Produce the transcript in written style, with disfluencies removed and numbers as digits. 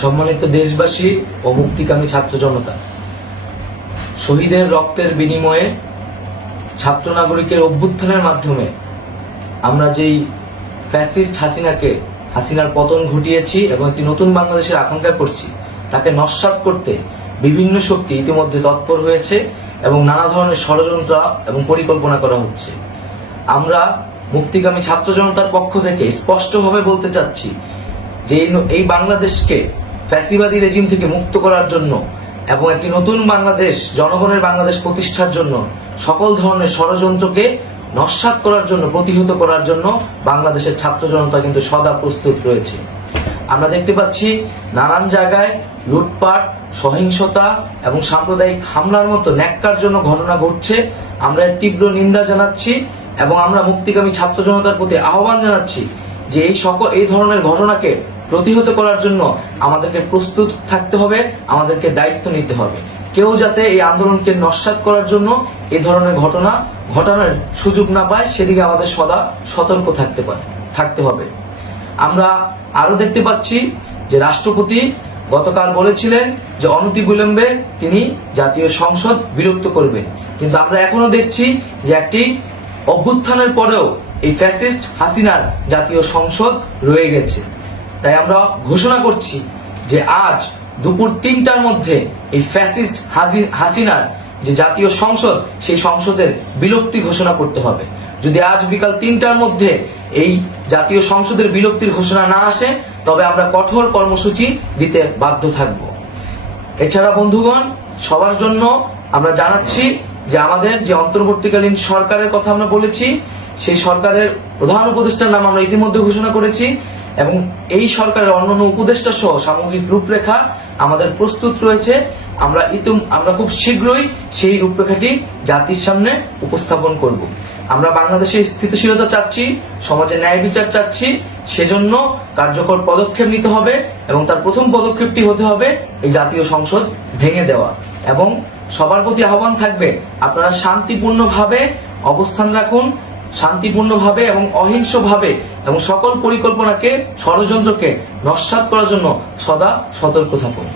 সম্মানিত দেশবাসী ও মুক্তিকামী ছাত্র জনতা, শহীদের রক্তের বিনিময়ে ছাত্র নাগরিকের অভ্যুত্থানের মাধ্যমে আমরা যেই ফ্যাসিস্ট হাসিনার পতন ঘটিয়েছি এবং একটি নতুন বাংলাদেশের আকাঙ্ক্ষা করছি, তাকে নস্যাৎ করতে বিভিন্ন শক্তি ইতিমধ্যে তৎপর হয়েছে এবং নানা ধরনের ষড়যন্ত্র এবং পরিকল্পনা করা হচ্ছে। আমরা মুক্তিকামী ছাত্র জনতার পক্ষ থেকে স্পষ্টভাবে বলতে চাচ্ছি যে এই বাংলাদেশকে ফ্যাসিবাদী রেজিম থেকে মুক্ত করার জন্য এবং একটি নতুন বাংলাদেশ, জনগণের বাংলাদেশ প্রতিষ্ঠার জন্য সকল ধরনের ষড়যন্ত্রকে নস্যাৎ করার জন্য, প্রতিহত করার জন্য বাংলাদেশের ছাত্র জনতা কিন্তু সদা প্রস্তুত রয়েছে। আমরা দেখতে পাচ্ছি নানান জায়গায় লুটপাট, সহিংসতা এবং সাম্প্রদায়িক হামলার মতো ন্যাক্কারজনক ঘটনা ঘটছে। আমরা এর তীব্র নিন্দা জানাচ্ছি এবং আমরা মুক্তিকামী ছাত্র জনতার প্রতি আহ্বান জানাচ্ছি যে এই ধরনের ঘটনাকে প্রতিহত করার জন্য আমাদেরকে প্রস্তুত থাকতে হবে, আমাদেরকে দায়িত্ব নিতে হবে। কেউ যাতে এই আন্দোলনকে নস্যাৎ করার জন্য এই ধরনের ঘটনা ঘটানোর সুযোগ না পায়, সেদিকে আমাদের সদা সতর্ক থাকতে হবে। আমরা আরো দেখতে পাচ্ছি যে রাষ্ট্রপতি গতকাল বলেছিলেন যে অনতিবিলম্বে তিনি জাতীয় সংসদ বিলুপ্ত করবেন, কিন্তু আমরা এখনো দেখছি যে একটি অভ্যুত্থানের পরেও এই ফ্যাসিস্ট হাসিনার জাতীয় সংসদ রয়ে গেছে। তাই আমরা ঘোষণা করছি যে আজ দুপুর ৩টার মধ্যে এই ফ্যাসিস্ট হাসিনার যে জাতীয় সংসদ, সেই সংসদের বিলুপ্তি ঘোষণা করতে হবে। যদি আজ বিকাল ৩টার মধ্যে এই জাতীয় সংসদের বিলুপ্তির ঘোষণা না আসে, তবে আমরা কঠোর কর্মসূচি দিতে বাধ্য থাকব। এছাড়া বন্ধুগণ, সবার জন্য আমরা জানাচ্ছি যে আমাদের যে অন্তর্বর্তীকালীন সরকারের কথা আমরা বলেছি, সেই সরকারের প্রধান উপদেষ্টার নাম আমরা ইতিমধ্যে ঘোষণা করেছি এবং এই সরকারের অন্যান্য উপদেষ্টা সহ সামগ্রিক রূপরেখা আমাদের প্রস্তুত রয়েছে। আমরা খুব শীঘ্রই সেই রূপরেখাটি জাতির সামনে উপস্থাপন করব। আমরা বাংলাদেশে স্থিতিশীলতা চাচ্ছি, সমাজে ন্যায় বিচার চাচ্ছি, সেজন্য কার্যকর পদক্ষেপ নিতে হবে এবং তার প্রথম পদক্ষেপটি হতে হবে এই জাতীয় সংসদ ভেঙে দেওয়া। এবং সবার প্রতি আহ্বান থাকবে, আপনারা শান্তিপূর্ণভাবে অবস্থান রাখুন, শান্তিপূর্ণভাবে এবং অহিংসভাবে এবং সকল পরিকল্পনাকে, ষড়যন্ত্রকে নস্যাৎ করার জন্য সদা সতর্ক থাকুন।